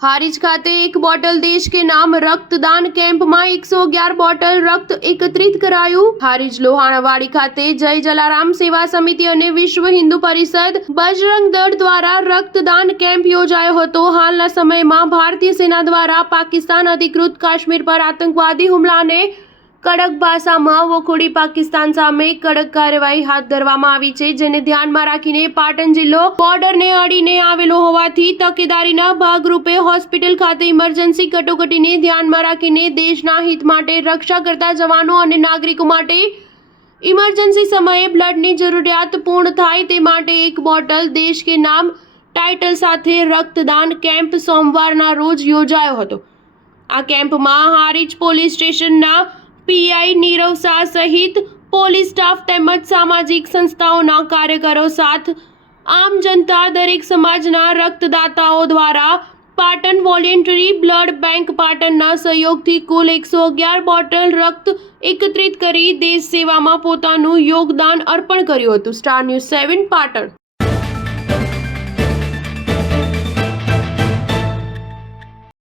हारीज खाते एक बोतल देश के नाम रक्तदान कैंप में 111 बोतल रक्त एकत्रित कराયું। हारीज लोहाणावाड़ी खाते जय जलाराम सेवा समिति અને વિશ્વ હિન્દુ પરિષદ બજરંગ દળ દ્વારા રક્તદાન કેમ્પ યોજાયો હતો। હાલના સમયમાં ભારતીય સેના દ્વારા પાકિસ્તાન અધિકૃત કાશ્મીર પર આતંકવાદી હુમલાને કડક ભાષામાં વખોડી પાકિસ્તાન સામે કડક કાર્યવાહી હાથ ધરવામાં આવી છે, જેને ધ્યાનમાં રાખીને પાટણ જિલ્લો બોર્ડરને અડીને આવેલો હોવાથી તકેદારીના ભાગરૂપે હોસ્પિટલ ખાતે ઇમરજન્સી કટોકટીને ધ્યાનમાં રાખીને દેશના હિત માટે રક્ષા કરતા જવાનો અને નાગરિકો માટે ઇમરજન્સી સમયે બ્લડની જરૂરિયાત પૂર્ણ થાય તે માટે એક બોટલ દેશ કે નામ ટાઇટલ સાથે રક્તદાન કેમ્પ સોમવારના રોજ યોજાયો હતો। આ કેમ્પમાં હારીજ પોલીસ સ્ટેશનના પીઆઈ નીરવ શાહ સહિત પોલીસ સ્ટાફ તેમજ સામાજિક સંસ્થાઓના કાર્યકરો સાથ આમ જનતા દરેક સમાજના રક્તદાતાઓ દ્વારા પાટણ વોલેન્ટરી બ્લડ બેંક પાટણના સહયોગથી કુલ 111 બોટલ રક્ત એકત્રિત કરી દેશ સેવામાં પોતાનું યોગદાન અર્પણ કર્યું હતું। Star news 7 Patan.